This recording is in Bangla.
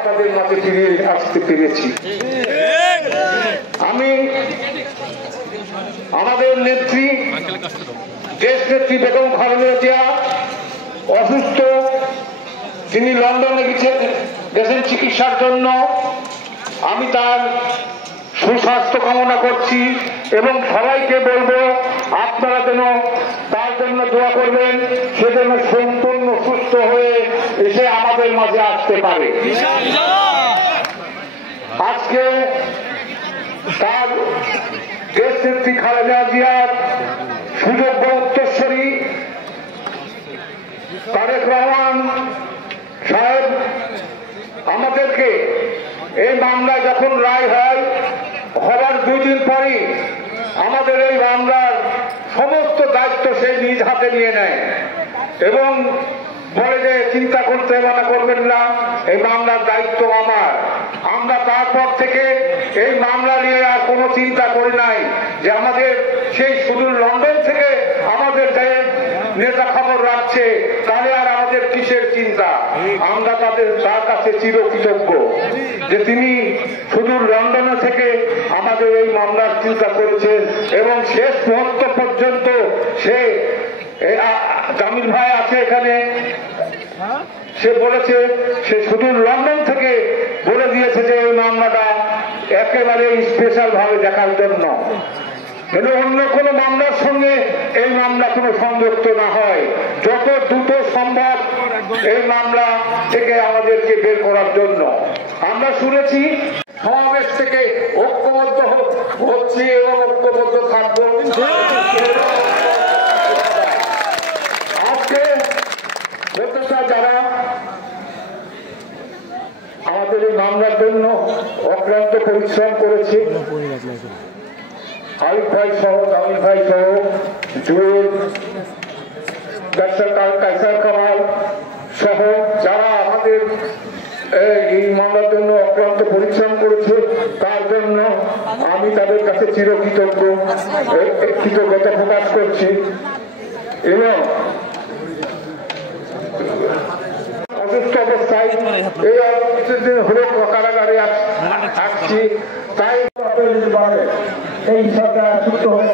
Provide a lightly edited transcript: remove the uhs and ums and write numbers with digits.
আপনাদের মাঝে ফিরে আসতে পেরেছি। আমি আমাদের নেত্রী দেশ নেত্রী বেগম খালেদা জিয়া অসুস্থ, তিনি লন্ডনে গেছেন চিকিৎসার জন্য। আমি তার সুস্বাস্থ্য কামনা করছি এবং সবাইকে বলবো আপনারা যেন তার জন্য দোয়া করবেন, সে যেন সম্পূর্ণ সুস্থ হয়ে এসে আমাদের মাঝে আসতে পারে। আজকে তার দেশ নেত্রী খালেদা জিয়ার সুযোগ্য উত্তরসূরি তারেক রহমান সাহেব আমাদেরকে এই মামলায় যখন রায় হয় হবার 2 দিন পরই আমাদের এই মামলার সমস্ত দায়িত্ব সে নিজ হাতে নিয়ে নেয় এবং বলে যে চিন্তা করতে মানা করবেন না, এই মামলার দায়িত্ব আমার। আমরা তারপর থেকে এই মামলা নিয়ে আর কোনো চিন্তা করি নাই যে আমাদের সেই সুদূর লন্ডন থেকে আমাদের নেতা খবর রাখছে, তাহলে আর আমাদের কিসের চিন্তা। আমরা তার কাছে চিরকৃতজ্ঞ যে তিনি সুদূর লন্ডনে থেকে আমাদের এই মামলার চিন্তা করেছেন এবং শেষ মুহূর্ত পর্যন্ত সে জামিল ভাই আছে এখানে, সে বলেছে সে সুদূর লন্ডন থেকে বলে দিয়েছে যে এই মামলাটা একেবারে স্পেশাল ভাবে দেখার জন্য, কিন্তু অন্য কোনো মামলার সঙ্গে এই মামলা কোনো সংযুক্ত না হয়, যত দ্রুত সম্ভব এই মামলা থেকে আমাদেরকে বের করার জন্য। আমরা শুনেছি সমাবেশ থেকে ঐক্যবদ্ধ হচ্ছে এবং ঐক্যবদ্ধ থাকবো। আজকে যারা আমাদের এই মামলার জন্য অক্লান্ত পরিশ্রম করেছে, আরিফ ভাই সহ, জামিল ভাই সহ, জুয়েল, ডাক্তার কায়সার কামাল সহ যারা আমাদের এই মামলার জন্য অক্লান্ত পরিশ্রম করেছে, তার জন্য আমি তাদের কাছে কৃতজ্ঞতা প্রকাশ করছি। এবং অসুস্থ অবস্থায় এই কিছুদিন হলো কারাগারে আসছি, তাই এই সরকার সুস্থ হয়ে